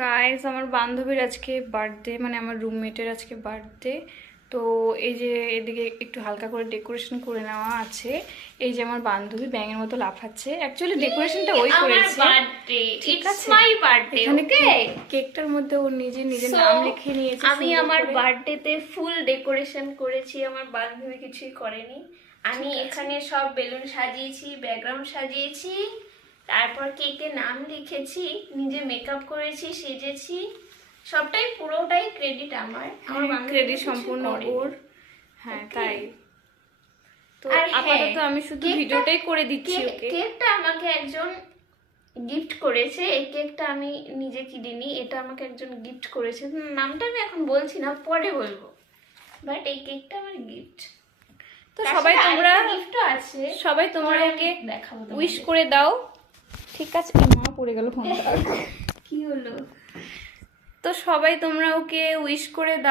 Guys, আমার বান্ধবীর আজকে বার্থডে, মানে আমার রুমমেটের আজকে বার্থডে। তো এই যে এদিকে একটু হালকা করে ডেকোরেশন করে নেওয়া আছে। এই যে আমার বান্ধবী ব্যাঙের মতো লাফাচ্ছে, অ্যাকচুয়ালি ডেকোরেশনটা ওই করেছে। ঠিক আছে, মাই বার্থডে। ওকে, কেকটার মধ্যে ও নিজে নাম লিখে নিয়েছে। আমি আমার বার্থডেতে ফুল ডেকোরেশন করেছি, আমার বান্ধবী কিছুই করেনি। আমি এখানে সব বেলুন সাজিয়েছি, ব্যাকগ্রাউন্ড সাজিয়েছি, তারপর কেকে নাম লিখেছি, নিজে মেকআপ করেছি, সেজেছি, সবটাই পুরোটাই ক্রেডিট আমার। আমার বান্ধবী ক্রেডিট কিছু সম্পূর্ণ করেনি। ওর। হ্যাঁ, তাই তো আর আপাতত আমি শুধু ভিডিওটাই করে দিচ্ছি ওকে। কেকটা আমাকে একজন গিফট করেছে। এই কেকটা আমি নিজে কিনিনি, এটা আমাকে একজন গিফট করেছে। নামটা আমি এখন বলছি না, পরে বলবো। বাট এই কেকটা আমার গিফট। তো সবাই তোমরা গিফটও আছে, ওকে দেখাবো উইশ করে দাও, ঠিক আছে? মা পড়ে গেল ফোনটা। কি হলো? তো সবাই তোমরা ওকে উইশ করে দাও।